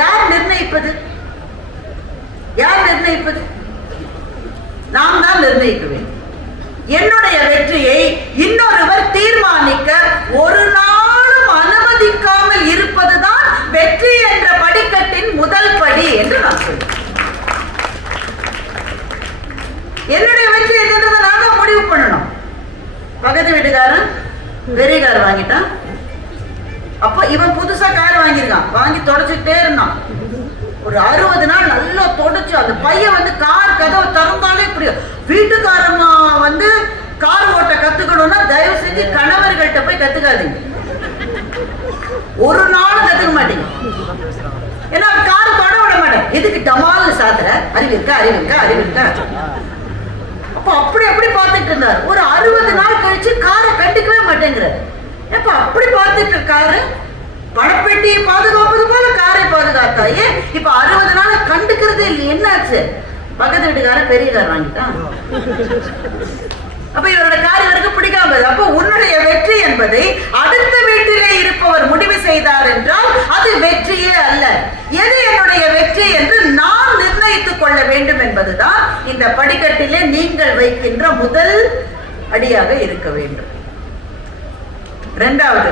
யார் நிர்ணயிப்பது? யார் நிர்ணயிப்பது? நாம் தான் நிர்ணயிக்க வேண்டும். என்னுடைய வெற்றியை இன்னொருவர் தீர்மானிக்க ஒரு நாளும் அனுமதிக்காமல் இருப்பதுதான் வெற்றி என்ற படிக்கட்டின் முதல் படி என்று நான் சொல்றேன். என்னுடைய வெற்றி என்னன்றதை நான் தான் முடிவு பண்ணணும். பக்கத்து வீட்டுக்காரன் பெரிய கார் வாங்கிட்டான், அப்ப இவன் புதுசா கார் வாங்கியிருக்கான், வாங்கி தொடச்சுட்டே இருந்தான். ஒரு 60 நாள் நல்லா தொடச்சு அந்த பையன் வந்து கார் கதவை திறந்தாலே இப்படி. வீட்டுக்காரம்மா வந்து கார் ஓட்ட கத்துக்கணும்னா தயவு செஞ்சு கணவர்கள்ட்ட போய் கத்துக்காதீங்க, ஒரு நாள் கத்துக்க மாட்டீங்க. ஏன்னா கார் தொட விட மாட்டேன். எதுக்கு டமால் சாத்துற? அறிவிருக்கா அறிவிருக்கா அறிவிருக்கா? அப்ப அப்படி அப்படி பார்த்துட்டு இருந்தார். ஒரு 60 நாள் கழிச்சு காரை கண்டுக்கவே மாட்டேங்கிறார். எப்ப அப்படி பார்த்துட்டு இருக்காரு, பணப்பெட்டியை பாதுகாப்பது போல காரை பாதுகாத்தாயே. இப்ப 60 நாள் கண்டுக்கிறதே இல்லை. என்னாச்சு? பக்கத்து வீட்டுக்காரன் பெரிய கார் வாங்கிட்டான். அப்ப இவரோட கார் இவருக்கு பிடிக்காம. அப்ப உன்னுடைய வெற்றி என்பதை அடுத்த வீட்டிலே இருப்பவர் முடிவு செய்தார் என்றால் அது வெற்றியே அல்ல. எது என்னுடைய வெற்றி என்று நான் நிர்ணயித்துக் கொள்ள வேண்டும் என்பதுதான் இந்த படிக்கட்டிலே நீங்கள் வைக்கின்ற முதல் அடியாக இருக்க வேண்டும். இரண்டாவது,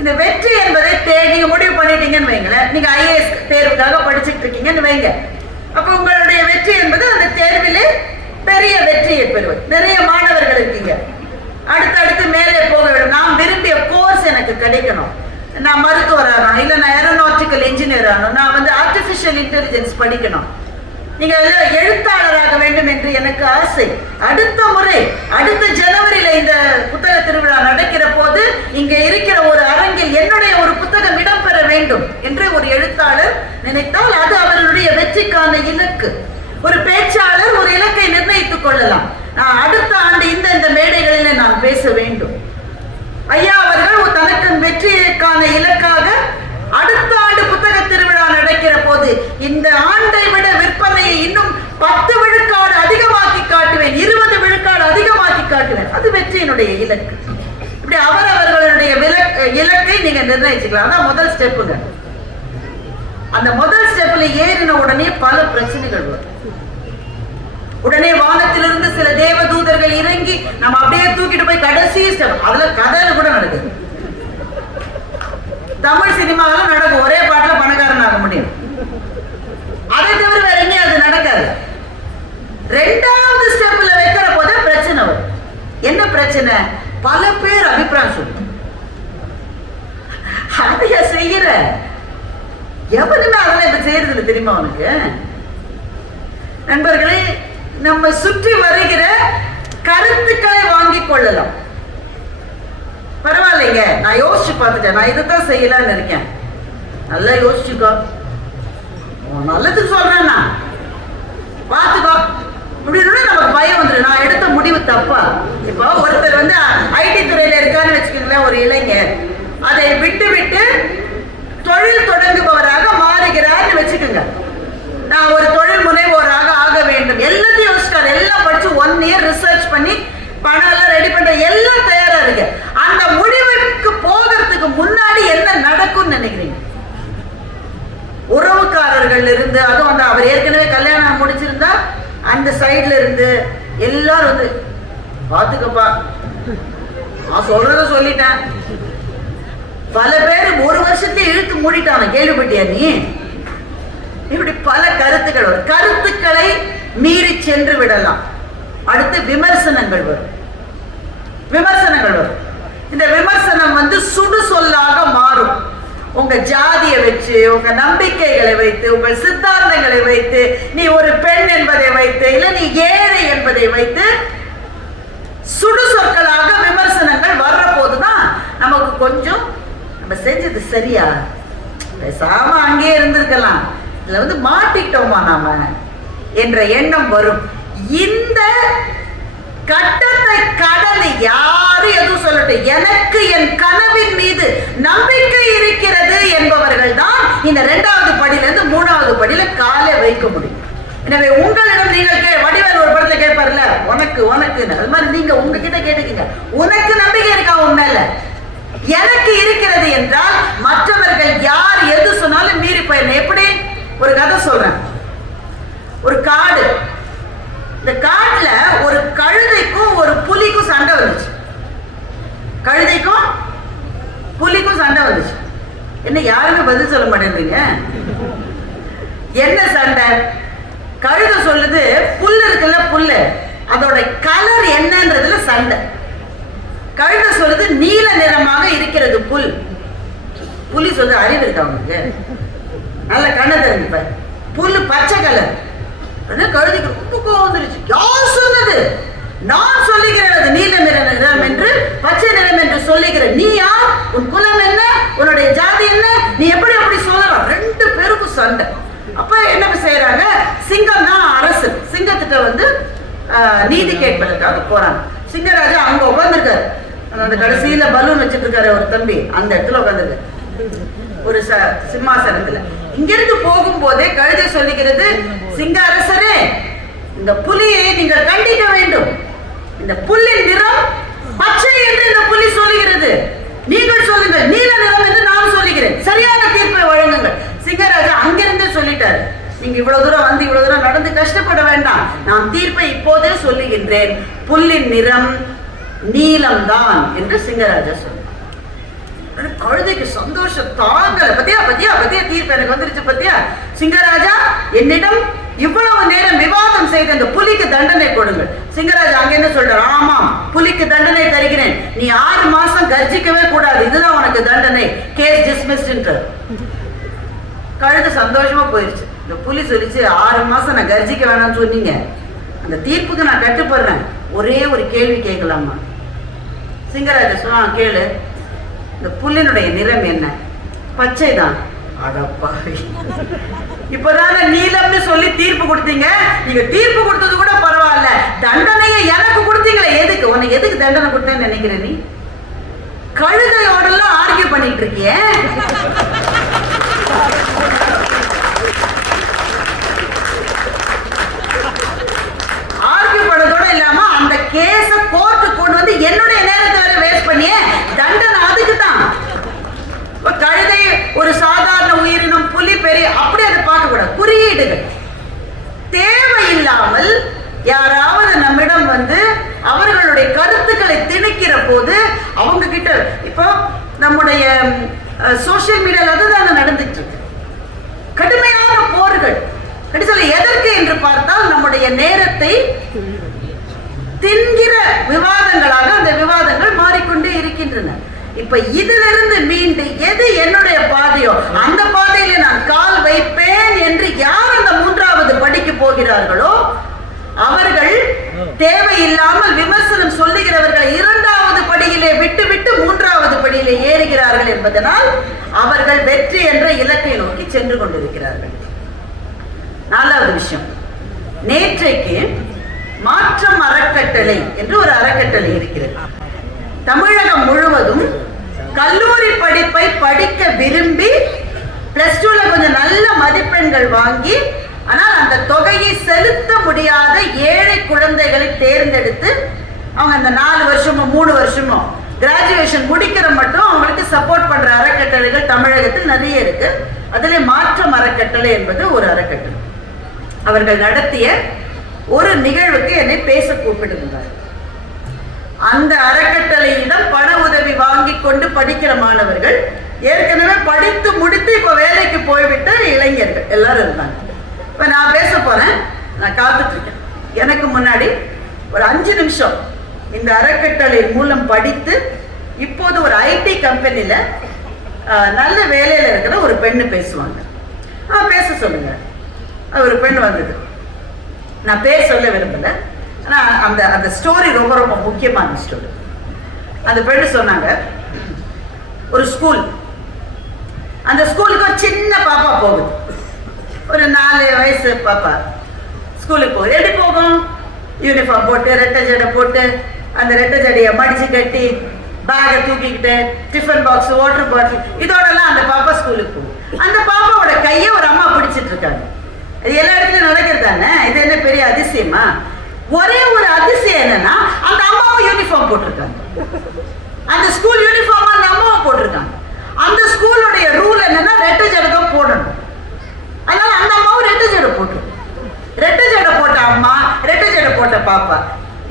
இந்த வெற்றி என்பதை நீங்க முடிவு பண்ணிட்டீங்கன்னு வைங்களேன். நீங்க IAS தேர்வுக்காக படிச்சுட்டு இருக்கீங்கன்னு வைங்க. அப்ப உங்களுடைய வெற்றி என்பது அந்த தேர்விலே பெரிய வெற்றியை பெறுவது. நிறைய மாணவர்கள் இருக்கீங்க, அடுத்தடுத்து மேலே போக வேண்டும். நான் விரும்பிய கோர்ஸ் எனக்கு கிடைக்கணும், நான் மருத்துவர் ஆகணும், இல்ல நான் ஏரோநாட்டிக்கல் இன்ஜினியர் ஆகணும், நான் வந்து ஆர்டிபிஷியல் இன்டெலிஜென்ஸ் படிக்கணும், நீங்க எழுத்தாளராக வேண்டும் என்று எனக்கு ஆசை. அடுத்த முறை அடுத்த ஜனவரியில இந்த புத்தக திருவிழா நடக்கிற போது இங்க இருக்கிற ஒரு அரங்கில் என்னுடைய ஒரு புத்தகம் இடம்பெற வேண்டும் என்று ஒரு எழுத்தாளர் நினைத்தால் அது அவருடைய வெற்றிக்கான இலக்கு. ஒரு பேச்சாளர் ஒரு இலக்கை நிர்ணயித்துக் கொள்ளலாம். நான் அடுத்த ஆண்டு இந்த மேடைகளில் நான் பேச வேண்டும். ஐயா அவர்கள் தனக்கு வெற்றிக்கான இலக்காக அடுத்த ஆண்டு புத்தக திருவிழா நடக்கிற போது இந்த ஆண்டை விட விற்பனையை இன்னும் 10 விழுக்காடு அதிகமாக்கி காட்டுவேன், 20 விழுக்காடு அதிகமாக்கி காட்டுவேன். அது வெற்றியினுடைய இலக்கு. இப்படி அவர்களுடைய இலக்கை நீங்க நிர்ணயிச்சுக்கலாம். அதான் முதல் ஸ்டெப்புங்க. அந்த முதல் ஸ்டெப்ல ஏறின உடனே பல பிரச்சனைகள் வரும். உடனே வானத்திலிருந்து சில தேவ தூதர்கள் இறங்கி நம்ம அப்படியே தூக்கிட்டு போய் கடைசி ஸ்டெப், அதுல கதையில கூட நடக்குது. தமிழ் சினிமாவில் நடக்கும், ஒரே பாட்டுல பணக்காரன் ஆக முடியும். அதை தவிர வேற எங்கேயும் அது நடக்காது. ரெண்டாவது ஸ்டெப்ல வைக்கிற போது பிரச்சனை வரும். என்ன பிரச்சனை? பல பேர் அபிப்பிராயம் சொல்லும், அதைய செய்யற எவனுமே அதெல்லாம் இப்ப செய்யறது தெரியுமா உனக்கு? நண்பர்களே, நம்ம சுற்றி வருகிற கருத்துக்களை வாங்கிக் கொள்ளலாம். பரவாயில்லைங்க, நான் யோசிச்சு பார்த்துட்டேன், நான் இதைத்தான் செய்யலான்னு இருக்கேன். நல்லா யோசிச்சுக்கோ, நல்லதுக்கு சொல்றேன், நான் பார்த்துக்கோ அப்படின்னு நமக்கு பயம் வந்துடும். நான் எடுத்த முடிவு தப்பா? இப்போ ஒருத்தர் வந்து IT துறையில இருக்கான்னு வச்சுக்கோங்களேன், ஒரு இளைஞர் அதை விட்டு விட்டு தொழில் தொடங்குபவராக மாறுகிறார்னு வச்சுக்கோங்க. நான் ஒரு தொழில் முனைவோராக ஆக வேண்டும், எல்லாத்தையும் யோசிச்சாரு, எல்லாம் படிச்சு 1 year ரிசர்ச் பண்ணி பணம் எல்லாம் ரெடி பண்ற, எல்லாம் தயாரா இருக்கு. அந்த முடிவுக்கு போகிறதுக்கு முன்னாடி என்ன நடக்கும்னு நினைக்கிறீங்க? உறவுக்காரர்கள் இருந்து, அதுவும் அந்த அவர் ஏற்கனவே கல்யாணம் முடிச்சிருந்தா அந்த சைட்ல இருந்து எல்லாரும் வந்து பாத்துக்கப்பா, நான் சொல்றத சொல்லிட்டேன். பல பேர் 1 வருஷத்தையும் இழுத்து மூடிட்டாங்க, கேள்விப்பட்டியா நீ? இப்படி பல கருத்துக்கள் வரும். கருத்துக்களை மீறி சென்று விடலாம். அடுத்து விமர்சனங்கள் வரும். விமர்சனங்கள் வரும். இந்த விமர்சனம் வந்து சுடு சொல்லாக மாறும். உங்க ஜாதியை வச்சு, உங்க நம்பிக்கைகளை வைத்து, உங்கள் சித்தாந்தங்களை வைத்து, நீ ஒரு பெண் என்பதை வைத்து, இல்ல நீ ஏழை என்பதை வைத்து சுடு சொற்களாக விமர்சனங்கள் வர்ற போதுதான் நமக்கு கொஞ்சம் நம்ம செஞ்சது சரியா, பேசாம அங்கேயே இருந்திருக்கலாம், இதுல வந்து மாட்டிட்டோமா நாம என்ற எண்ணம் வரும். இந்த கட்டத்தை கடந்து யாரு எதுவும் சொல்லட்டும், எனக்கு என் கனவின் மீது நம்பிக்கை இருக்கிறது என்பவர்கள் தான் இந்த 2வது படியிலிருந்து 3வது படியில காலை வைக்க முடியும். எனவே உங்களிடம் நீங்கள் வடிவேல் ஒரு படத்தை கேட்பார்ல, உனக்கு உனக்குன்னு, அது மாதிரி நீங்க உங்ககிட்ட கேட்டுக்கீங்க, உனக்கு நம்பிக்கை இருக்கா உன் மேல? எனக்கு இருக்கிறது என்றால் மற்றவர்கள் அவர்கள் யார் எது சொன்னாலும் மீறி போயிடணும். எப்படி? ஒரு கதை சொல்றேன். ஒரு காடு, இந்த காட்டுல ஒரு கழுதைக்கும் ஒரு புலிக்கும் சண்டை வந்துச்சு. கழுதைக்கும் புலிக்கும் சண்டை வந்துச்சு. என்ன யாருமே பதில் சொல்ல மாட்டேன்றீங்க? என்ன சண்டை? கழுதை சொல்லுது, புல்லு இருக்குல்ல, புல்லு அதோட கலர் என்னன்றதுல சண்டை. கழுதை சொல்லுது நீல நிறமாக இருக்கிறது புல். புலி சொல்லுது, அறிவு இருக்கா உங்களுக்கு? நல்ல கண்ணை தெரிஞ்சுப்ப, புல்லு பச்சை கலர். கழுதைக்கு ரொம்ப கோவம் வந்துருச்சு. யார் சொன்னது? நான் சொல்லுகிறேன் நீல நிறம் என்று, பச்சை நிறம் என்று சொல்லுகிறேன். நீ யார்? உன் குலம் என்ன? உன்னுடைய ஜாதி என்ன? நீ எப்படி அப்படி சொல்லலாம்? ரெண்டு பேருக்கும் சண்டை. அப்ப என்ன செய்யறாங்க? சிங்கம் தான் அரசு. சிங்கத்திட்ட வந்து நீதி கேட்பதற்காக போறாங்க. சிங்கராஜா அங்க உட்கார்ந்துருக்காரு. அந்த கடைசியில பலூன் வச்சுட்டு இருக்காரு ஒரு தம்பி, அந்த இடத்துல உட்கார்ந்துருக்காரு ஒரு சிம்மாசனத்துல. இங்கிருந்து போகும்போதே கழுதை சொல்லுகிறது, சிங்க அரசரே, இந்த புலியை நீங்கள் கண்டிக்க வேண்டும். இந்த புல்லின் நிறம் பச்சை என்று இந்த புலி சொல்லுகிறது. நீங்கள் சொல்லுங்கள் நீல நிறம் என்று நான் சொல்லுகிறேன். சரியான தீர்ப்பை வழங்குங்கள். சிங்கராஜா அங்கிருந்து சொல்லிட்டாரு, நீங்க இவ்வளவு தூரம் வந்து இவ்வளவு தூரம் நடந்து கஷ்டப்பட வேண்டாம். நான் தீர்ப்பை இப்போதே சொல்லுகின்றேன். புல்லின் நிறம் நீலம்தான் என்று சிங்கராஜா சொன்னார். கழுதைக்கு சந்தோஷம் தாங்கல. பத்தியா பத்தியா பத்தியா தீர்ப்பு எனக்கு வந்துருச்சு பத்தியா. சிங்கராஜா, என்னிடம் இவ்வளவு நேரம் விவாதம் செய்த இந்த புலிக்கு தண்டனை கொடுங்கள். சிங்கராஜா அங்க என்ன சொல்றாரு? ஆமாம், புலிக்கு தண்டனை தருகிறேன். நீ 6 மாசம் கர்ஜிக்கவே கூடாது, இதுதான் உனக்கு தண்டனை. Case dismissed. கழுதை சந்தோஷமா போயிருச்சு. இந்த புலி சொல்லிச்சு, 6 மாசம் நான் கர்ஜிக்க வேணாம்னு சொன்னீங்க, அந்த தீர்ப்புக்கு நான் கட்டுப்படுறேன். ஒரே ஒரு கேள்வி கேட்கலாமா? சிங்கராஜா சொன்னா, கேளு. இந்த புல்லினுடைய நிறம் என்ன? பச்சை தான். அடப்பாவி, இப்பதான நீலம்னு சொல்லி தீர்ப்பு கொடுத்தீங்க. நீங்க தீர்ப்பு கொடுத்தது கூட பரவாயில்ல, தண்டனையை எனக்கு கொடுத்தீங்களே, எதுக்கு? உனக்கு எதுக்கு தண்டனை கொடுத்தேன்னு நினைக்கிற நீ? கழுதையோடலாம் ஆர்கியூ பண்ணிட்டு இருக்கிய. ஆர்கியூ பண்ணதோட இல்லாம அந்த கேஸ கோர்ட்டு கொண்டு வந்து என்னுடைய நேரத்தை வேற வேஸ்ட் பண்ணிய. தண்டனை அதுக்கு தான். கழுதை ஒரு சாதாரண உயிரினம், புலி பெரிய, அப்படி அதை பார்க்க கூடாது. குறியீடுகள் தேவையில்லாமல் யாராவது நம்மிடம் வந்து அவர்களுடைய கருத்துக்களை திணிக்கிற போது அவங்க கிட்ட, இப்போ நம்முடைய சோசியல் மீடியால அதுதான் நடந்துட்டு இருக்கு. கடுமையான போர்கள். கடைசியில் எதற்கு என்று பார்த்தால் நம்முடைய நேரத்தை தின்கிற விவாதங்களாக அந்த விவாதங்கள் மாறிக்கொண்டே இருக்கின்றன. இப்ப இதிலிருந்து மீண்டு எது என்னுடைய பாதையோ அந்த பாதையில நான் கால் வைப்பேன் என்று யார் அந்த 3வது படிக்கு போகிறார்களோ அவர்கள் தேவையில்லாமல் விமர்சனம் சொல்லுகிறவர்களை 2வது படியிலே விட்டு விட்டு 3வது படியிலே ஏறுகிறார்கள் என்பதனால் அவர்கள் வெற்றி என்ற இலக்கை நோக்கி சென்று கொண்டிருக்கிறார்கள். 4வது விஷயம், நேற்றைக்கு மாற்றம் அறக்கட்டளை என்று ஒரு அறக்கட்டளை இருக்கிறது. தமிழகம் முழுவதும் கல்லூரி படிப்பை படிக்க விரும்பி +2ல கொஞ்சம் நல்ல மதிப்பெண்கள் வாங்கி ஆனால் அந்த தொகையை செலுத்த முடியாத ஏழை குழந்தைகளை தேர்ந்தெடுத்து அவங்க அந்த 4 வருஷமோ 3 வருஷமோ கிராஜுவேஷன் முடிக்கிற மட்டும் அவங்களுக்கு சப்போர்ட் பண்ற அறக்கட்டளைகள் தமிழகத்தில் நிறைய இருக்கு. அதிலே மாற்றம் அறக்கட்டளை என்பது ஒரு அறக்கட்டளை. அவர்கள் நடத்திய ஒரு நிகழ்வுக்கு என்னை பேச கூப்பிட்டிருந்தார். அந்த அறக்கட்டளையிடம் பண உதவி வாங்கி கொண்டு படிக்கிற மாணவர்கள், ஏற்கனவே படித்து முடித்து இப்ப வேலைக்கு போய்விட்ட இளைஞர்கள் எல்லாரும் இருந்தாங்க. இப்ப நான் பேச போறேன், நான் காத்துட்டு இருக்கேன். எனக்கு முன்னாடி ஒரு 5 நிமிஷம் இந்த அறக்கட்டளை மூலம் படித்து இப்போது ஒரு ஐடி கம்பெனில நல்ல வேலையில இருக்கிற ஒரு பெண்ணு பேசுவாங்க. பேச சொல்லுங்க. ஒரு பெண் வந்தது, நான் பேர் சொல்ல விரும்பல, ஆனா அந்த அந்த ஸ்டோரி ரொம்ப ரொம்ப முக்கியமான ஸ்டோரி. அந்த பெண்ணு சொன்னாங்க, ஒரு ஸ்கூல், அந்த ஸ்கூலுக்கு ஒரு சின்ன பாப்பா போகுது, ஒரு 4 வயசு பாப்பா ஸ்கூலுக்கு போகுது. எப்படி போகும்? யூனிஃபார்ம் போட்டு, ரெட்டை ஜடை போட்டு, அந்த ரெட்டை ஜடையை மடிச்சு கட்டி, பேகை தூக்கிக்கிட்டு, டிஃபன் பாக்ஸ், வாட்டர் பாட்டில் இதோடலாம் அந்த பாப்பா ஸ்கூலுக்கு போகும். அந்த பாப்பாவோட கையை ஒரு அம்மா பிடிச்சிட்டு இருக்காங்க. அது எல்லா இடத்துலயும் நடக்கிறது தானே, இது என்ன பெரிய அதிசயமா? ஒரே ஒரு அதிசயம் என்னன்னா, அந்த அம்மாவும் யூனிஃபார்ம் போட்டிருக்காங்க. அந்த ஸ்கூல் யூனிஃபார்ம் அந்த அம்மாவும் போட்டிருக்காங்க. அந்த ஸ்கூலுடைய ரூல் என்னன்னா, பாப்பா,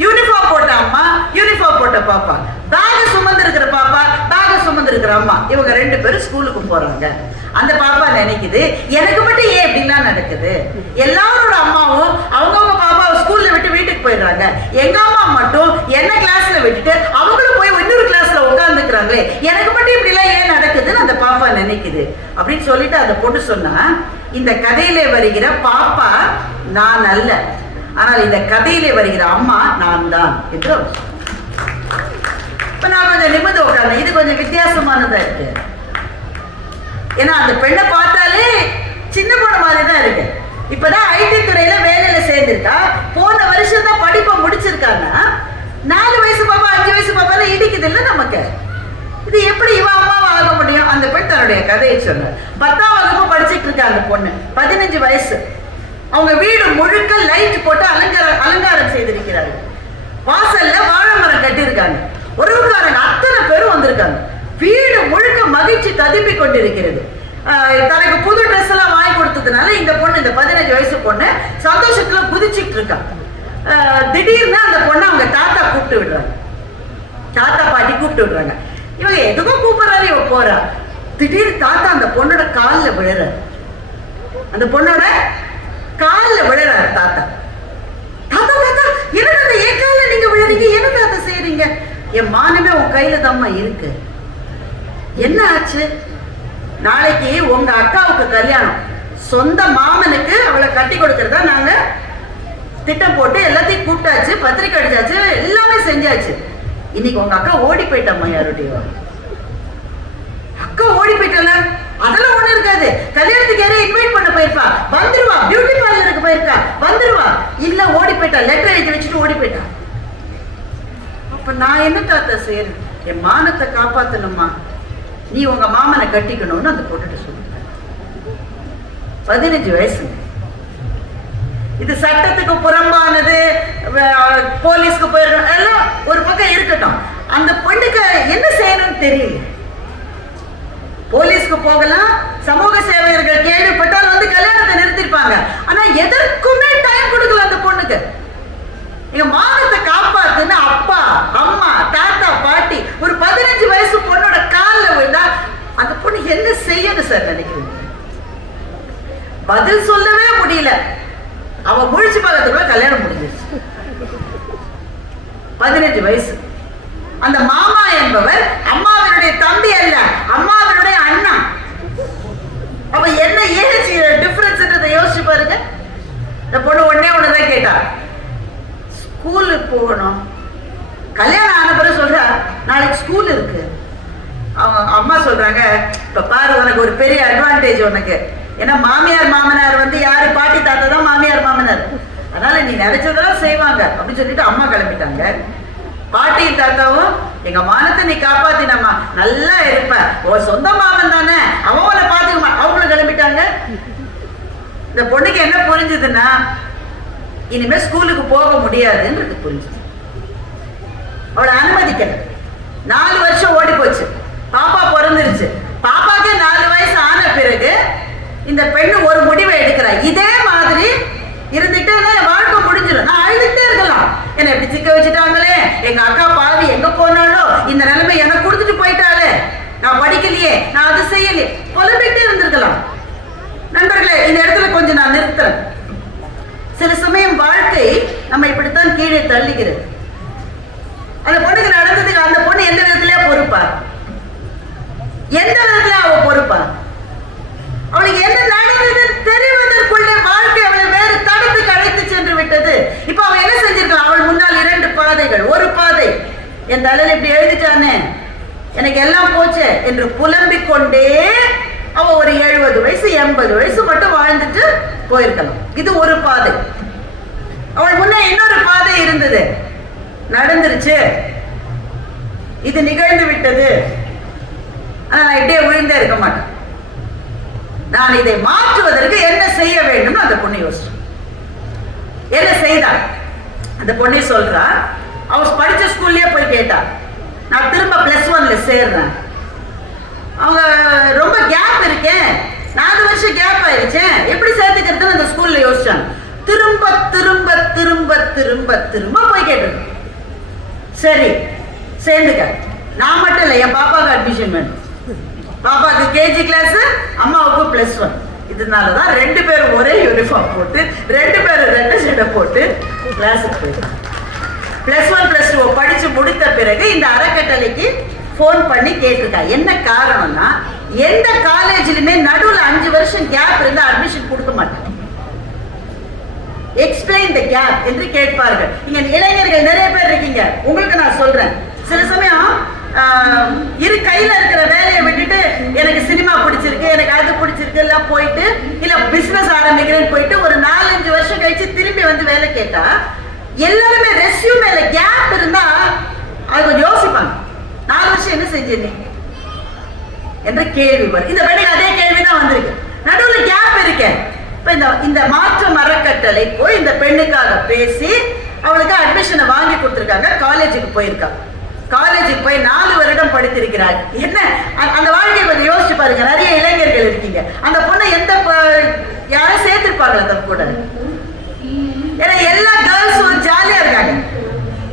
யூனிஃபார்ம் போட்ட அம்மா, யூனிஃபார்ம் போட்ட பாப்பா, பேக சுமந்து இருக்கிற பாப்பா, பேக சுமந்து இருக்கிற அம்மா, இவங்க 2 பேரும் ஸ்கூலுக்கு போறாங்க. அந்த பாப்பா நினைக்குது, எனக்கு மட்டும் ஏன் இப்படிலாம் நடக்குது? எல்லாரோட அம்மாவும் அவங்கவுங்க பாப்பாவை ஸ்கூல்ல விட்டு வீட்டுக்கு போயிடுறாங்க. எங்க அம்மா மட்டும் என்ன கிளாஸ்ல விட்டுட்டு அவங்களும் போய் இன்னொரு கிளாஸ்ல உட்காந்துக்கிறாங்களே, எனக்கு மட்டும் இப்படி எல்லாம் ஏன் நடக்குதுன்னு அந்த பாப்பா நினைக்குது. அப்படின்னு சொல்லிட்டு அந்த பொண்ணு சொன்னா, இந்த கதையிலே வருகிற பாப்பா நான் அல்ல, ஆனால் இந்த கதையிலே வருகிற அம்மா நான் தான் என்று அவர் சொன்னார். இப்ப நான் கொஞ்சம் நிமிர்ந்து உட்கார்ந்தேன். இது கொஞ்சம் வித்தியாசமானதா இருக்கு. ஏன்னா அந்த பெண்ணை பார்த்தாலே சின்ன பொண்ணு மாதிரி தான் இருக்கு. இப்பதான் ஐடி துறையில வேலையில சேர்ந்திருக்கா. போன வருஷம் தான் படிப்பை முடிச்சிருக்காங்கன்னா 4 வயசு பாப்பா 5 வயசு பாப்பால இடிக்குது இல்ல நமக்கு. இது எப்படி இவ அம்மாவை ஆக முடியும்? அந்த பெண் தன்னுடைய கதையை சொன்னார். 10ஆம் வகுப்பு படிச்சுட்டு இருக்கா அந்த பொண்ணு, 15 வயசு. அவங்க வீடு முழுக்க லைட் போட்டு அலங்காரம் செய்திருக்கிறார்கள். வாசல்ல வாழை மரம் கட்டியிருக்காங்க. உறவுக்காரங்க அத்தனை பேரும் வந்திருக்காங்க. வீடு முழுக்க மகிழ்ச்சி ததுப்பி கொண்டிருக்கிறது. தனக்கு புது ட்ரெஸ் எல்லாம் வாங்கி கொடுத்ததுனால இந்த பொண்ணு, இந்த 15 வயசு பொண்ணு சந்தோஷத்துல குதிச்சுட்டு இருக்கா. திடீர்னு அந்த பொண்ணு அவங்க தாத்தா கூப்பிட்டு விடுறாங்க, தாத்தா பாட்டி கூப்பிட்டு விடுறாங்க. இவங்க எதுக்கும் கூப்பிடுறாரு, இவ போறா. திடீர்னு தாத்தா அந்த பொண்ணோட காலில் விழுறாரு. அந்த பொண்ணோட காலில் விழுறாரு தாத்தா. தாத்தா தாத்தா என்ன என் காலில் நீங்க விழுறீங்க, என்ன தாத்தா செய்றீங்க? என் மானமே உன் கையில தாம்மா இருக்கு. என்ன ஆச்சு? நாளைக்கு உங்க அக்காவுக்கு கல்யாணம், சொந்த மாமனுக்கு அவளை கட்டி கொடுக்கறதா நாங்க திட்டம் போட்டு எல்லாத்தையும் கூப்பிட்டாச்சு, பத்திரிக்கை அடிச்சாச்சு, எல்லாமே செஞ்சாச்சு. இன்னைக்கு உங்க அக்கா ஓடி போயிட்டாம்மா. யாருடைய அக்கா ஓடி போயிட்டால? அதெல்லாம் ஒண்ணு இருக்காது. கல்யாணத்துக்கு யாரையும் இன்வைட் பண்ண போயிருப்பா, வந்துருவா. பியூட்டி பார்லருக்கு போயிருக்கா, வந்துருவா. இல்ல ஓடி போயிட்டா, லெட்டர் எழுதி வச்சுட்டு ஓடி போயிட்டா. அப்ப நான் என்ன தாத்தா செய்யறேன்? என் மானத்தை காப்பாத்தணுமா, நீ உங்க மாமனை கட்டிக்கணும்னு அந்த பொண்ணுட்டு சொல்லுங்க. 15 வயசு. இது சட்டத்துக்கு புறம்பானது, போலீஸ்க்கு போயிடணும் எல்லாம் ஒரு பக்கம் இருக்கட்டும். அந்த பொண்ணுக்கு என்ன செய்யணும்னு தெரியல. போலீஸ்க்கு போகலாம், சமூக சேவகர்கள் கேள்விப்பட்டால் வந்து கல்யாணத்தை நிறுத்திருப்பாங்க. ஆனா எதற்குமே டைம் கொடுக்கல அந்த பொண்ணுக்கு. எங்க மானத்தை காப்பாத்துன்னு அப்பா அம்மா தாத்தா பாட்டி ஒரு 15 வயசு பொண்ணோட காலில் விழுந்தா அந்த பொண்ணு என்ன செய்யணும் சார் நினைக்கிறீங்க? பதில் சொல்லவே முடியல. அவ முழிச்சு பார்க்கறதுக்குள்ள கல்யாணம் முடிஞ்சிருச்சு. 15 வயசு. அந்த மாமா என்பவர் அம்மாவினுடைய தம்பி அல்ல, அம்மாவினுடைய அண்ணா. அப்ப என்ன ஏஜ் டிஃபரன்ஸ் யோசிச்சு பாருங்க. இந்த பொண்ணு ஒன்னே ஒண்ணுதான் கேட்டா, ஸ்கூலுக்கு போகணும். கல்யாணம் ஆன பிறகு சொல்ற, நாளைக்கு ஸ்கூல் இருக்கு. அவங்க அம்மா சொல்றாங்க, இப்ப பாரு உனக்கு ஒரு பெரிய அட்வான்டேஜ் உனக்கு. ஏன்னா மாமியார் மாமனார் வந்து யாரு, பாட்டி தாத்தா தான் மாமியார் மாமனார். அதனால நீ நினைச்சதெல்லாம் செய்வாங்க அப்படின்னு சொல்லிட்டு அம்மா கிளம்பிட்டாங்க. பாட்டி தாத்தாவும் எங்க மானத்தை நீ காப்பாத்தினம்மா, நல்லா இருப்ப, உன் சொந்த மாமன் தானே, அவன் உன்னை பாத்துக்குமா, அவங்களும் கிளம்பிட்டாங்க. இந்த பொண்ணுக்கு என்ன புரிஞ்சுதுன்னா, இனிமே ஸ்கூலுக்கு போக முடியாதுன்றது புரிஞ்சு அவளை அனுமதிக்கல. 4 வருஷம் ஓடி போச்சு. பாப்பா பிறந்துருச்சு. பாப்பாக்கே 4 வயசு ஆன பிறகு இந்த பெண்ணு ஒரு முடிவை எடுக்கிறா. இதே மாதிரி இருந்துட்டு என் வாழ்க்கை முடிஞ்சிடும், நான் அழுதுட்டே இருக்கலாம். என்னை எப்படி சிக்க வச்சுட்டாங்களே, எங்க அக்கா பாவி எங்க போனாலும் இந்த நிலைமை எனக்கு கொடுத்துட்டு போயிட்டாலே, நான் படிக்கலையே, நான் அது செய்யலையே, புலம்பிட்டே இருந்திருக்கலாம். நண்பர்களே, இந்த இடத்துல கொஞ்சம் நான் நிறுத்துறேன். சில சமயம் வாழ்க்கை நம்ம இப்படித்தான் கீழே தள்ளுகிறது. அந்த பொண்ணுக்கு நடந்ததுக்கு அந்த பொண்ணு எந்த விதத்திலே பொறுப்பா? எந்த விதத்துல அவ பொறுப்பா? அவளுக்கு என்ன நடந்தது தெரிவதற்குள்ளே வாழ்க்கை அவளை வேறு தடத்துக்கு அழைத்து சென்று விட்டது. இப்ப அவன் என்ன செஞ்சிருக்கான்? அவள் முன்னால் 2 பாதைகள். ஒரு பாதை, என் தலையில இப்படி எழுதிட்டானே, எனக்கு எல்லாம் போச்சு என்று புலம்பிக் கொண்டே அவ ஒரு 70 வயசு 80 வயசு மட்டும் வாழ்ந்துட்டு போயிருக்கலாம். இது ஒரு பாதை. அவள் முன்னே இன்னொரு பாதை இருந்தது. நடந்துருச்சு, இது நிகழ்ந்து விட்டது, ஆனா நான் இப்படியே விழுந்தே இருக்க மாட்டேன், நான் இதை மாற்றுவதற்கு என்ன செய்ய வேண்டும் அந்த பொண்ணு யோசிச்சு என்ன செய்தாள். அந்த பொண்ணை சொல்றா, அவ படிச்ச ஸ்கூல்லயே போய் கேட்டா, நான் திரும்ப +1ல சேர்றேன், அவங்க ரொம்ப கேப் இருக்கேன், 4 வருஷம் கேப் ஆயிருச்சேன், எப்படி சேர்த்துக்கிறதுன்னு அந்த ஸ்கூல்ல யோசிச்சாங்க. திரும்ப திரும்ப திரும்ப திரும்ப திரும்ப போய் கேட்டிருக்கோம். சரி சேர்ந்துக்க. நான் மட்டும் இல்லை, என் பாப்பாவுக்கு அட்மிஷன் வேணும். பாப்பாவுக்கு கேஜி கிளாஸ், அம்மாவுக்கு +1. இதனாலதான் 2 பேரும் ஒரே யூனிஃபார்ம் போட்டு 2 பேரும் 2 ஷர்ட்டை போட்டு கிளாஸுக்கு போயிருக்காங்க. +1 +2 படிச்சு முடித்த பிறகு இந்த அறக்கட்டளைக்கு போன் பண்ணி கேட்டிருக்கா. என்ன காரணம்னா, எந்த காலேஜிலுமே நடுவுல 5 வருஷம் கேப் இருந்தா அட்மிஷன் கொடுக்க மாட்டாங்க. எக்ஸ்பிளைன் த கேப் என்று கேட்பார்கள். இங்க இளைஞர்கள் நிறைய பேர் இருக்கீங்க, உங்களுக்கு நான் சொல்றேன். சில சமயம் இரு கையில இருக்கிற வேலையை விட்டுட்டு எனக்கு சினிமா பிடிச்சிருக்கு, எனக்கு அது பிடிச்சிருக்கு எல்லாம் போயிட்டு, இல்ல பிசினஸ் ஆரம்பிக்கிறேன்னு போயிட்டு ஒரு 4-5 வருஷம் கழிச்சு திரும்பி வந்து வேலை கேட்டா எல்லாருமே ரெஸ்யூமேல கேப் இருந்தா அது கொஞ்சம் யோசிப்பாங்க. 4 வருஷம் என்ன செஞ்சீங்க என்ற கேள்வி வரும். இந்த வேலைக்கு அதே கேள்விதான் வந்திருக்கு. நடுவுல கேப் இருக்கேன். இப்ப இந்த மாற்றம் அறக்கட்டளை போய் இந்த பெண்ணுக்காக பேசி அவளுக்கு அட்மிஷனை வாங்கி கொடுத்துருக்காங்க. காலேஜுக்கு போயிருக்காங்க. காலேஜுக்கு போய் 4 வருடம் படித்திருக்கிறாள். என்ன அந்த வாழ்க்கையை கொஞ்சம் யோசிச்சு பாருங்க. நிறைய இளைஞர்கள் இருக்கீங்க. அந்த பொண்ணை யாரும் சேர்த்திருப்பாங்களா தப்பு கூட? ஏன்னா எல்லா கேர்ள்ஸும் ஜாலியா இருக்காங்க,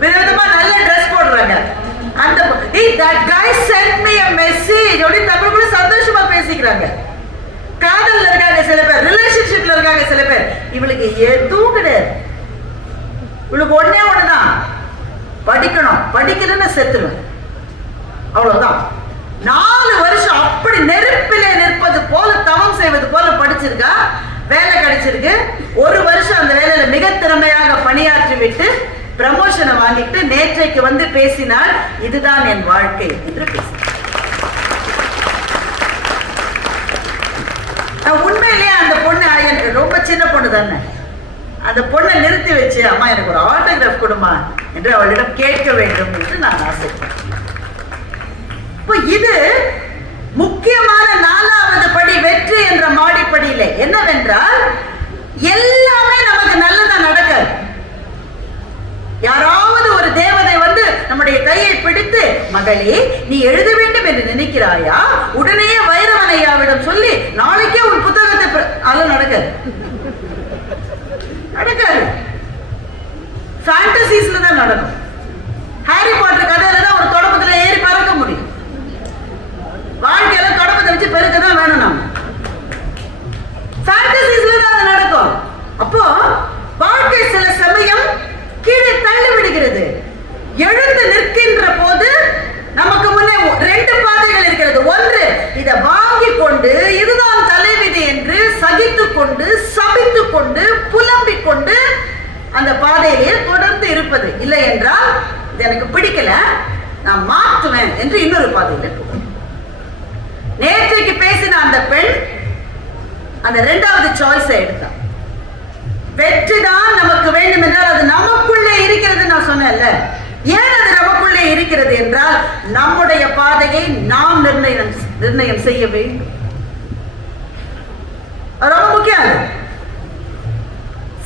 விதவிதமா நல்ல ட்ரெஸ் போடுறாங்க. அந்த that guy sent me a message அப்படி தமிழ்ல சந்தோஷமா பேசிக்கிறாங்க. காதல்ல இருக்காங்க சில பேர், ரிலேஷன்ஷிப்ல இருக்காங்க சில பேர். இவளுக்கு எதுவும் கிடையாது. இவளுக்கு ஒண்ணுதான், படிக்கணும். படிக்கணும்னு செத்துருவேன், அவ்வளவுதான். 4 வருஷம் அப்படி நெருப்பிலே நிற்பது போல தவம் செய்வது போல படிச்சிருக்கா. வேலை கிடைச்சிருக்கு. 1 வருஷம் அந்த வேலையில மிக திறமையாக பணியாற்றி விட்டு ப்ரமோஷனை வாங்கிட்டு நேற்றைக்கு வந்து பேசினால் இதுதான் என் வாழ்க்கை என்று பேசினார். உண்மையிலேயே அந்த பொண்ணு எனக்கு ரொம்ப சின்ன பொண்ணு தானே. அந்த பொண்ணை நிறுத்தி வச்சு, அம்மா எனக்கு ஒரு ஆட்டோகிராஃப் கொடுமா என்று அவளிடம் கேட்க வேண்டும் என்று நான் ஆசைப்பட்டேன். இப்போ இது முக்கியமான 4வது படி, வெற்றி என்ற மாடிப்படியிலே. என்னவென்றால் எல்லாமே நமக்கு நல்லதா நடக்காது. யாராவது ஒரு தேவதை வந்து நம்முடைய கையை பிடித்து, மகளே நீ எழுத வேண்டும் என்று நினைக்கிறாயா, உடனே வைரவனையாவிடம் சொல்லி நாளைக்கே உன் புத்தகத்தை அதெல்லாம் நடக்காது. நடக்காது. ஃபேண்டசிஸ்ல தான் நடக்கும். ஹாரி பாட்டர் கதையில தான் ஒரு தொடக்கத்துல ஏறி பறக்க முடியும். வாழ்க்கையில தொடக்கத்தை வச்சு பெருக்க தான் வேணும். நம்ம ஃபேண்டசிஸ்ல தான் அது நடக்கும். அப்போ வாழ்க்கை சில சமயம் கீழே தள்ளி விடுகிறது. எழுந்து நிற்கின்ற போது நமக்கு முன்னே 2 பாதைகள் இருக்கிறது. ஒன்று, இதை வாங்கி கொண்டு இதுதான் தலைவிதி என்று சகித்துக் கொண்டு, சபித்துக் கொண்டு, புலம்பிக் கொண்டு அந்த பாதையிலேயே தொடர்ந்து இருப்பது. இல்லை என்றால் இது எனக்கு பிடிக்கல, நான் மாற்றுவேன் என்று இன்னொரு பாதையில் போகும். நேற்றைக்கு பேசின அந்த பெண் அந்த 2வது சாய்ஸை எடுத்தார். வெற்றிதான் நமக்கு வேண்டும் என்றால் அது நமக்குள்ளே இருக்கிறது. நான் சொன்னேன்ல, ஏன் அது நமக்குள்ளே இருக்கிறது என்றால் நம்முடைய பாதையை நாம் நிர்ணயம் செய்ய வேண்டும். ரொம்ப முக்கியம்.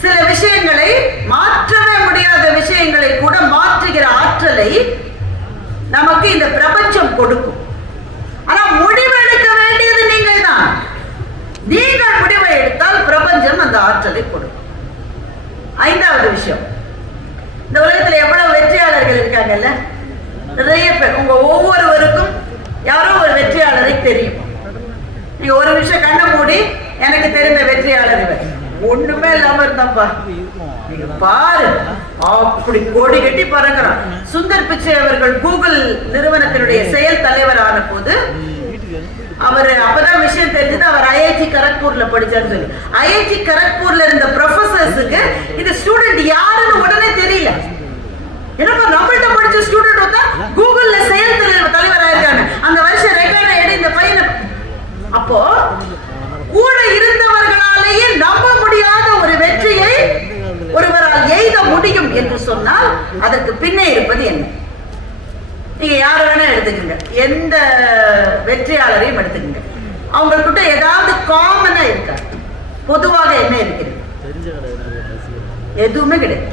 சில விஷயங்களை மாற்றவே முடியாத விஷயங்களை கூட மாற்றுகிற ஆற்றலை நமக்கு இந்த பிரபஞ்சம் கொடுக்கும். ஆனா முடிவெடுக்க வேண்டியது நீங்கள் தான். நீங்கள் முடிவை எடுத்தால் பிரபஞ்சம் அந்த ஆற்றலை கொடுக்கும். 5வது விஷயம், இந்த உலகத்துல எவ்வளவு வெற்றியாளர்கள் இருக்காங்கல்ல, நிறைய பேர். உங்க ஒவ்வொருவருக்கும் யாரோ ஒரு வெற்றியாளரை தெரியும். நீங்க ஒரு நிமிஷம் கண்ணை மூடி எனக்கு தெரிந்த வெற்றியாளர் இவர், ஒண்ணுமே இல்லாம இருந்தாப்பா, நீங்க பாரு அப்படி கோடி கட்டி பறக்கிறான். சுந்தர் பிச்சை அவர்கள் கூகுள் நிறுவனத்தினுடைய செயல் தலைவரான போது அவர் அப்பதான் விஷயம் தெரிஞ்சது. அவர் ஐஐடி கரக்பூர்ல படிச்சாரு சொல்லி, ஐஐடி கரக்பூர்ல இருந்த ப்ரொஃபசர்ஸுக்கு இந்த ஸ்டூடெண்ட் யாருன்னு உடனே தெரியல. என்னப்பா நம்மள்ட்ட படிச்ச ஸ்டூடெண்ட் வந்தா கூகுள்ல செயல் தலைவராக இருக்காங்க, அந்த வருஷம் ரெக்கார்டை எடு இந்த பையனை. அப்போ கூட இருந்தவர்களாலேயே நம்ப முடியாத ஒரு வெற்றியை ஒருவரால் எய்த முடியும் என்று சொன்னால் அதற்கு பின்னே இருப்பது என்ன? நீங்க யார வேணா எடுத்துக்கங்க, எந்த வெற்றியாளரையும் எடுத்துக்கங்க, அவங்கள்கிட்ட ஏதாவது காமனா இருக்கா? பொதுவாக என்ன இருக்கிறது? எதுவுமே கிடையாது.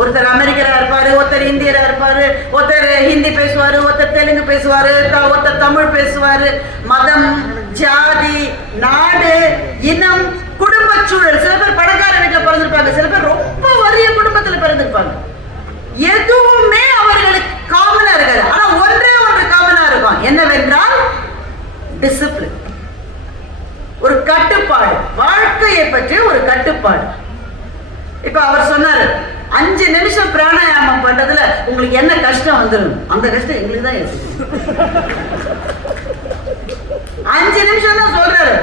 ஒருத்தர் அமெரிக்கரா இருப்பாரு, ஒருத்தர் இந்தியரா இருப்பாரு, ஒருத்தர் ஹிந்தி பேசுவாரு, ஒருத்தர் தெலுங்கு பேசுவாரு, ஒருத்தர் தமிழ் பேசுவாரு. மதம், ஜாதி, நாடு, இனம், குடும்ப சூழல். சில பேர் பணக்கார வீட்டுல பிறந்திருப்பாங்க, எதுவுமே அவர்களுக்கு காமனா இருக்காது. ஆனா ஒன்றே ஒன்று காமனா இருக்கும். என்னவென்றால் டிசிப்ளின், ஒரு கட்டுப்பாடு, வாழ்க்கையை பற்றி ஒரு கட்டுப்பாடு. இப்ப அவர் சொன்னாரு 5 நிமிஷம் பிராணாயாமம் பண்றதுல உங்களுக்கு என்ன கஷ்டம் வந்துடும், அந்த கஷ்டம் எங்களுக்கு தான் இருக்கு. 5 நிமிஷம் தான் சொல்றாரு.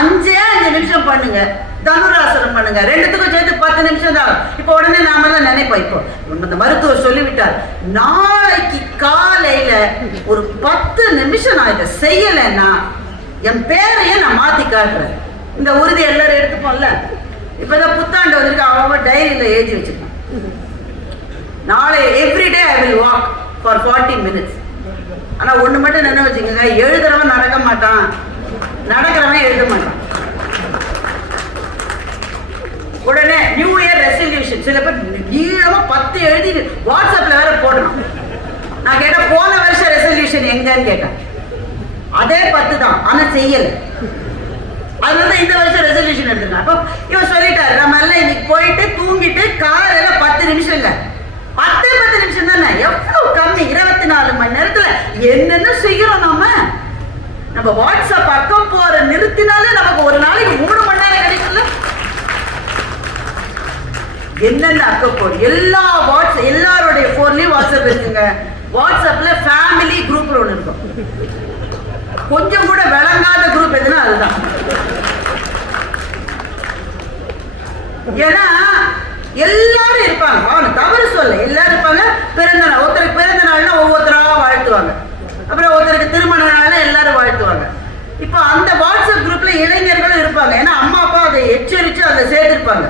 5 நிமிஷம் பண்ணுங்க, தனுராசனம் பண்ணுங்க, ரெண்டுத்துக்கும் சேர்த்து 10 நிமிஷம் தான். இப்ப உடனே நாம எல்லாம் நினைப்போம், இப்போ இந்த மருத்துவர் சொல்லிவிட்டார், நாளைக்கு காலையில ஒரு 10 நிமிஷம் நான் இதை செய்யலைன்னா என் பேரையே நான் மாத்தி காட்டுறேன். இந்த உறுதி எல்லாரும் எடுத்துப்போம்ல. இப்பதான் புத்தாண்டு வந்திருக்கு, அவங்க டைரியில எழுதி வச்சிருக்கான், நாளை everyday I will walk for 40 minutes. ஆனா ஒண்ணு மட்டும் நினைவு வச்சுக்கோங்க, எழுதுறவன் நடக்க மாட்டான், நடக்கிறவன் எழுத மாட்டான். உடனே நியூ இயர் ரெசல்யூஷன் சில பேர் நீளமா 10 எழுதி வாட்ஸ்அப்ல வேற போடணும். நான் கேட்டேன் போன வருஷம் ரெசல்யூஷன் எங்கன்னு கேட்டேன், அதே 10 தான், ஆனா செய்யல. அதனால இந்த வருஷம் ரெசல்யூஷன் எடுத்துருக்கேன். அப்போ இவன் சொல்லிட்டாரு, நம்ம எல்லாம் இன்னைக்கு போயிட்டு தூங்கிட்டு காலையில 10 நிமிஷம் இல்ல 10 நிமிஷம் தானே, எவ்வளவு கம்மி. 24 மணி நேரத்துல என்னென்ன செய்யறோம் நாம. நம்ம வாட்ஸ்அப் பக்கம் போற நிறுத்தினாலே நமக்கு ஒரு நாளைக்கு 3 மணி நேரம் கிடைக்கும்ல. என்னென்ன அக்கப்போர் எல்லா எல்லாருடைய போன்லயும் வாட்ஸ்அப் இருக்குங்க. வாட்ஸ்அப்ல ஃபேமிலி குரூப் ஒன்று இருக்கும், கொஞ்சம் கூட விளங்காத குரூப் எதுனா அதுதான். ஏன்னா எல்லாரும் இருப்பாங்க, அவனு தவறு சொல்ல, எல்லாரும் இருப்பாங்க. பிறந்த நாள், ஒருத்தருக்கு பிறந்த நாள்னா ஒவ்வொருத்தரா வாழ்த்துவாங்க, அப்புறம் ஒருத்தருக்கு திருமண நாள்னா எல்லாரும் வாழ்த்துவாங்க. இப்போ அந்த வாட்ஸ்அப் குரூப்ல இளைஞர்களும் இருப்பாங்க, ஏன்னா அம்மா அப்பா அதை எச்சரிச்சு அதை சேர்த்திருப்பாங்க.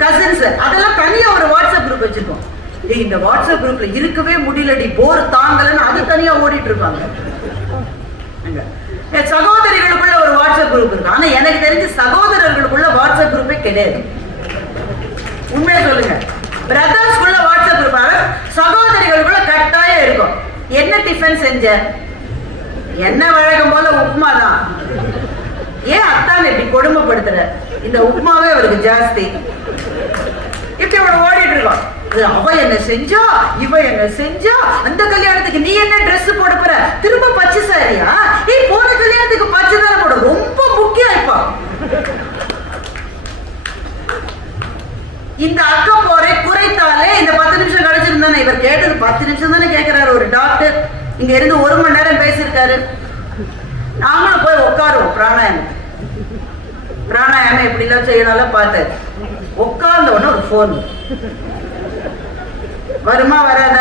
கசின்ஸ் அதெல்லாம் தனியா ஒரு வாட்ஸ்அப் குரூப் வச்சிருக்கோம். இந்த வாட்ஸ்அப் குரூப்ல இருக்கவே முடியலடி, போர் தாங்கலன்னு அது தனியா ஓடிட்டு இருப்பாங்க. சகோதரிகளுக்குள்ள ஒரு வாட்ஸ்அப் குரூப் இருக்கு, ஆனா எனக்கு தெரிஞ்சு சகோதரர்களுக்குள்ள வாட்ஸ்அப் குரூப்பே கிடையாது. உண்மையா சொல்லுங்க, பிரதர்ஸ்குள்ள வாட்ஸ்அப் குரூப், சகோதரிகளுக்குள்ள கட்டாயம் இருக்கும். என்ன டிஃபன் செஞ்ச, என்ன வழக்கம் போல உப்புமா தான். ஏன் அத்தான் இப்படி கொடுமைப்படுத்துற, இந்த உப்புமாவே அவருக்கு ஜாஸ்தி. இப்படி அவனை ஓடிட்டு இருக்கோம். அவ என்ன செஞ்சா, இவ என்ன செஞ்சா, அந்த கல்யாணத்துக்கு நீ என்ன ட்ரெஸ் போட போற, திரும்ப பச்சை சாரியா, போன கல்யாணத்துக்கு பச்சை தானே போட, ரொம்ப முக்கியம். இப்போ இந்த அக்க போரை குறைத்தாலே இந்த 10 நிமிஷம் கிடைச்சிருந்தானே. இவர் கேட்டது 10 நிமிஷம் தானே கேட்கிறாரு. ஒரு டாக்டர் இங்க இருந்து 1 மணி நேரம் பேசியிருக்காரு. நாங்களும் போய் உட்காருவோம் பிராணாயாமம். பிராணாயாமம் எப்படி எல்லாம் செய்யணும் பார்த்தேன். உட்கார்ந்த உடனே ஒரு போன் வருமா வராத,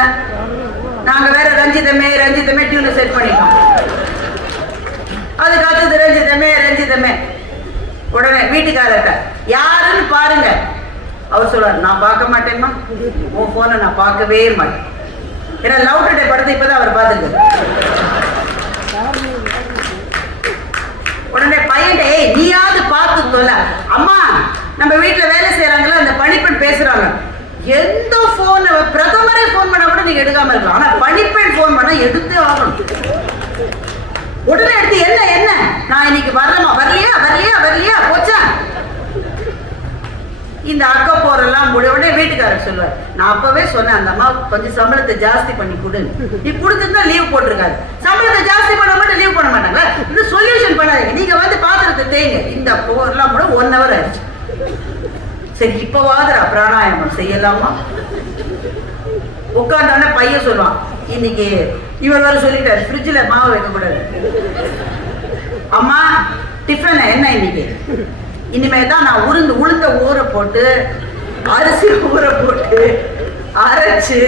நாங்க வேற ரஞ்சிதமே டியூனை செட் பண்ணிட்டோம். அது காத்துது ரஞ்சிதமே. உடனே வீட்டுக்காரர்கிட்ட யாருன்னு பாருங்க. அவர் சொல்றாரு, நான் பார்க்க மாட்டேம்மா, உன் போனை நான் பார்க்கவே மாட்டேன். ஏன்னா லவ் டுடே படத்தை இப்பதான் அவர் பார்த்துருக்கு. உடனே பையன், நீயாவது பார்த்து சொல்ல, அம்மா நம்ம வீட்டுல வேலை செய்யறாங்களா அந்த பணிப்பெண் பேசுறாங்க, எந்த போன் பிரதமரே போன் பண்ண கூட நீங்க எடுக்காம இருக்கலாம், ஆனா பணிப்பெண் போன் பண்ணா எடுத்தே ஆகணும். உடனே எடுத்து என்ன நான் இன்னைக்கு வரலமா, வரலையா போச்சா. இந்த அக்க போரெல்லாம் உடனே வீட்டுக்காரர் சொல்லுவார், நான் அப்பவே சொன்னேன் அந்த அம்மா கொஞ்சம் சம்பளத்தை ஜாஸ்தி பண்ணி கொடு, நீ கொடுத்துருந்தா லீவ் போட்டிருக்காரு. சம்பளத்தை ஜாஸ்தி பண்ண மாட்டேன், லீவ் பண்ண மாட்டாங்க. இந்த சொல்யூஷன் பண்ணாதீங்க, நீங்க வந்து பாத்திரத்தை தேய்ங்க. இந்த போரெல்லாம் கூட 1 hour ஆயிடுச்சு. சரி இப்பவாது பிராணாயாமம் செய்யலாமா. உட்கார்ந்தானே பையன் சொல்லுவான், இன்னைக்கு இவர் வர சொல்லிட்டாரு ஃப்ரிட்ஜ்ல மாவு வைக்க கூடாது. அம்மா டிஃபன் என்ன இன்னைக்கு, இனிமேதான் நான் உளுந்த ஊற போட்டு அரிசி ஊற போட்டு அரைச்சு.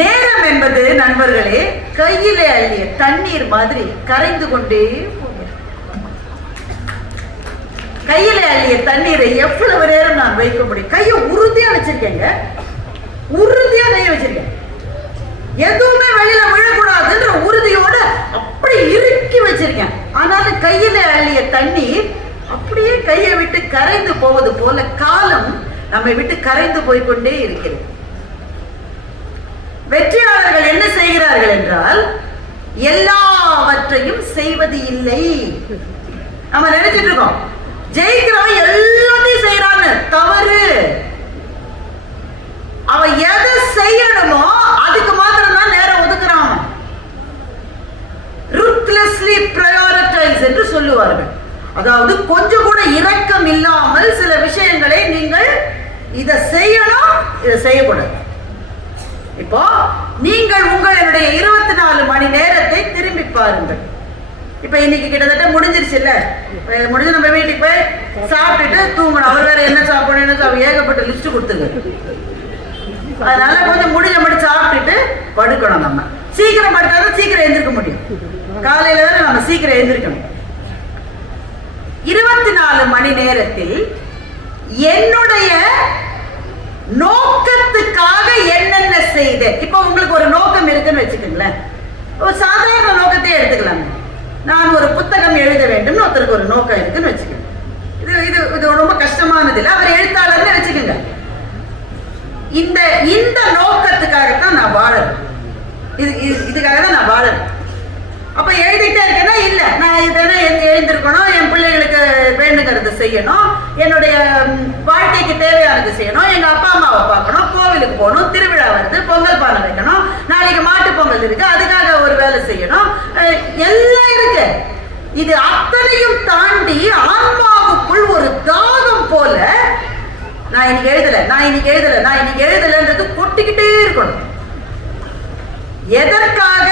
நேரம் என்பது நண்பர்களே கையிலே அள்ளிய தண்ணீர் மாதிரி கரைந்து கொண்டே போகும். கையில அள்ளிய தண்ணீரை எவ்வளவு நேரம் நான் வைக்க முடியும். கையை உறுதியா வச்சிருக்கேங்க, உறுதியா கையை வச்சிருக்கேன். எதுவுமே வெளியில விழக்கூடாதுன்ற உறுதியோட அப்படி இறுக்கி வச்சிருக்கேன். ஆனாலும் கையில அள்ளிய தண்ணீர் அப்படியே கையை விட்டு கரைந்து போவது போல காலம் நம்மை விட்டு கரைந்து போய்கொண்டே இருக்கிறது. வெற்றியாளர்கள் என்ன செய்கிறார்கள் என்றால் எல்லாவற்றையும் செய்வது இல்லை. நம்ம நினைச்சிட்டு இருக்கோம் ஜெயிக்கிறவன் எல்லாத்தையும் செய்யறான்னு. தவறு. அதாவது கொஞ்சம் கூட இரக்கம் இல்லாமல் சில விஷயங்களை நீங்கள் இதை செய்யணும், இதை செய்யக்கூடாது. இப்போ நீங்கள் உங்களுடைய 24 மணி நேரத்தை திரும்பி பாருங்கள். இப்ப இன்னைக்கு கிட்டத்தட்ட முடிஞ்சிருச்சு இல்ல, முடிஞ்சு நம்ம வீட்டுக்கு போய் சாப்பிட்டுட்டு தூங்கணும். அவர் வேற என்ன சாப்பிடணும் ஏகப்பட்ட லிஸ்ட் கொடுத்துங்க. அதனால கொஞ்சம் முடிஞ்ச மட்டும் சாப்பிட்டுட்டு படுக்கணும். நம்ம சீக்கிரம் படுத்தாதான் சீக்கிரம் எழுந்திருக்க முடியும். காலையில வேற நம்ம சீக்கிரம் எழுந்திருக்கணும். 24 மணி நேரத்தில் என்னுடைய நோக்கத்துக்காக என்னென்ன செய்தேன். இப்ப உங்களுக்கு ஒரு நோக்கம் இருக்குன்னு வச்சுக்கோங்களேன். ஒரு சாதாரண நோக்கத்தை எடுத்துக்கலாம். நான் ஒரு புத்தகம் எழுத வேண்டும், ஒருத்தருக்கு ஒரு நோக்கம் இருக்குன்னு வச்சுக்கோங்க. இது ரொம்ப கஷ்டமானது இல்லை. அவர் எழுத்தாளர்னு வச்சுக்கோங்க. இந்த நோக்கத்துக்காகத்தான் நான் வாழறேன். இதுக்காக தான் நான் வாழறேன். அப்ப எழுதிட்டே இருக்கேன்னா இல்ல, நான் இதெல்லாம் எழுந்திருக்கணும், என் பிள்ளைகளுக்கு வேண்டுங்கிறது செய்யணும், என்னுடைய வாழ்க்கைக்கு தேவையானது செய்யணும், எங்க அப்பா அம்மாவை பார்க்கணும், கோவிலுக்கு போகணும், திருவிழா வருது, பொங்கல் பானை வைக்கணும், நாளைக்கு மாட்டு பொங்கல் இருக்கு, அதுக்காக ஒரு வேலை செய்யணும், எல்லாம் இருக்கு. இது அத்தனையும் தாண்டி ஆன்மாவுக்குள் ஒரு தாகம் போல நான் இன்னைக்கு எழுதலன்றது கொட்டிக்கிட்டே இருக்கணும். எதற்காக?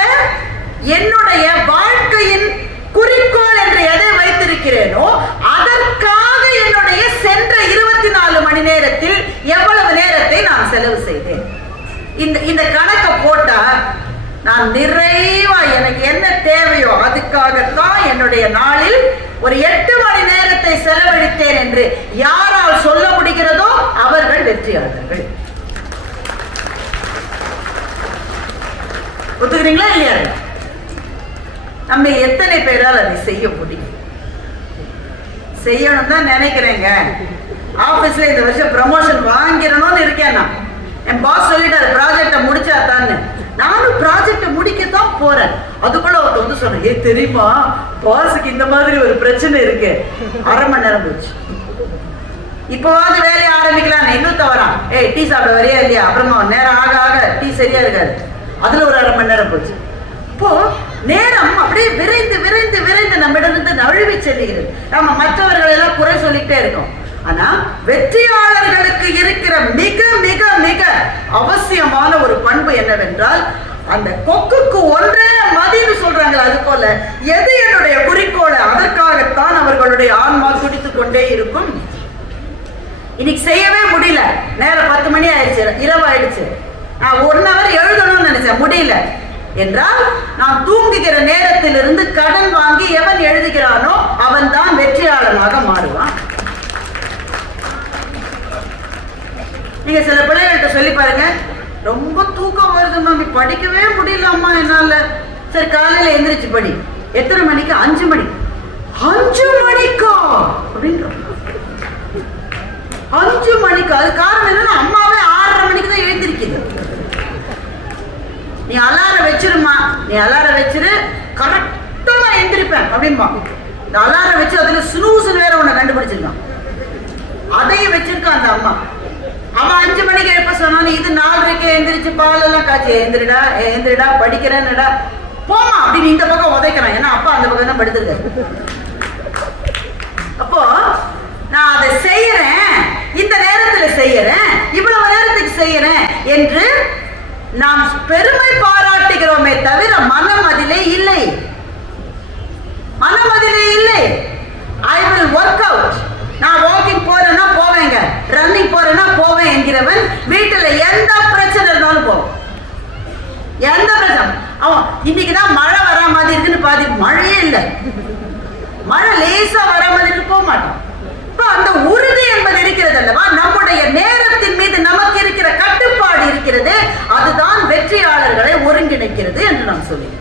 என்னுடைய வாழ்க்கையின் குறிக்கோள் என்று எதை வைத்திருக்கிறேனோ அதற்காக என்னுடைய சென்ற 24 மணி நேரத்தில் எவ்வளவு நேரத்தை நான் செலவு செய்தேன். இந்த கணக்கை போட்டா நான் நிறைவா எனக்கு என்ன தேவையோ அதுக்காகத்தான் என்னுடைய நாளில் ஒரு 8 மணி நேரத்தை செலவழித்தேன் என்று யாரால் சொல்ல முடிகிறதோ அவர்கள் வெற்றியாளர்கள். ஒத்துக்கிறீங்களா இல்லையா? நம்ம எத்தனை பேரால் அதை செய்ய முடியும்? செய்யணும் தான் நினைக்கிறேங்க. ஆபீஸ்ல இந்த வருஷம் ப்ரமோஷன் வாங்கிடணும்னு இருக்கேன். நான் என் பாஸ் சொல்லிட்டாரு ப்ராஜெக்டை முடிச்சாத்தான்னு. நானும் ப்ராஜெக்டை முடிக்கத்தான் போறேன். அதுக்குள்ள ஒருத்த வந்து சொன்னேன், தெரியுமா பாஸுக்கு இந்த மாதிரி ஒரு பிரச்சனை இருக்கு. 1/2 மணி நேரம் போச்சு. இப்போவாது வேலையை ஆரம்பிக்கலாம். இன்னும் தவறான், டீ சாப்பிட வரையா இல்லையா, அப்புறமா நேரம் ஆக ஆக டீ சரியா இருக்காது. அதுல ஒரு 1/2 மணி நேரம் போச்சு. இப்போ நேரம் அப்படியே விரைந்து விரைந்து விரைந்து நம்மிடமிருந்து நழுவி செல்லுகிறது. நம்ம மற்றவர்கள் எல்லாம் குறை சொல்லிட்டே இருக்கோம். ஆனா வெற்றியாளர்களுக்கு இருக்கிற மிக மிக மிக அவசியமான ஒரு பண்பு என்னவென்றால், அந்த கொக்குக்கு ஒன்றே மதின்னு சொல்றாங்க. அது போல எது என்னுடைய குறிக்கோளை அதற்காகத்தான் அவர்களுடைய ஆன்மா துடித்துக் கொண்டே இருக்கும். இன்னைக்கு செய்யவே முடியல, நேரம் 10 மணி ஆயிடுச்சு, இரவு ஆயிடுச்சு, நான் 1 hour எழுதணும்னு நினைச்சேன், முடியல என்றால் நான் தூங்குகிற நேரத்திலிருந்து கடன் வாங்கி எவன் எழுதுகிறானோ அவன் தான் வெற்றியாளனாக மாறுவான். நீங்க சில பிள்ளைகள்கிட்ட சொல்லி பாருங்க, ரொம்ப தூக்கம் வருது மம்மி, படிக்கவே முடியல அம்மா என்னால. சரி காலையில எந்திரிச்சு படி. எத்தனை மணிக்கு? 5 மணி. 5 மணிக்கா அப்படின்ற 5 மணிக்கு. அது காரணம் என்னன்னா அம்மாவே 6:30 மணிக்கு தான் எழுந்திருக்குது. நீ அலாரம் வச்சிருமா, நீ அலாரம் வச்சிரு, கரெக்டா நான் எந்திரிப்பேன் அப்படின்பா. இந்த அலாரம் வச்சு அதுல ஸ்னூஸ் வேற ஒண்ணு கண்டுபிடிச்சிருக்கான், அதையும் வச்சிருக்கான் அந்த அம்மா. அவன் 5 மணிக்கு எழுப்ப சொன்னான்னு இது 4:30 எந்திரிச்சு பால் எல்லாம் காய்ச்சி எந்திரிடா எந்திரிடா படிக்கிறேன்னுடா போமா அப்படின்னு இந்த பக்கம் உதைக்கிறான். ஏன்னா அப்பா அந்த பக்கம் தான் படுத்திருக்காரு. அப்போ நான் அதை செய்யறேன், இந்த நேரத்துல செய்யறேன், இவ்வளவு நேரத்துக்கு செய்யறேன் என்று நாம் பெருமை பாராட்டுகிறோமே தவிர மனம் அதிலே இல்லை. மனம் அதிலே இல்லை. I will work out. நான் வாக்கிங் போறேன்னா போவேங்க, ரன்னிங் போறேன்னா போவேன் என்கிறவன் வீட்டுல எந்த பிரச்சனை இருந்தாலும் போவோம். எந்த பிரச்சனை, அவன் இன்னைக்குதான் மழை வர மாதிரி இருக்குன்னு பாதி மழையே இல்லை, மழை லேசா வர மாதிரி இருக்கு, போக மாட்டோம். இப்போ அந்த உறுதி என்பது இருக்கிறது அல்லவா, நம்முடைய நேரத்தின் மீது நமக்கு இருக்கிற கட்டுப்பாடு இருக்கிறது, அதுதான் வெற்றியாளர்களை ஒருங்கிணைக்கிறது என்று நாம் சொல்லுவோம்.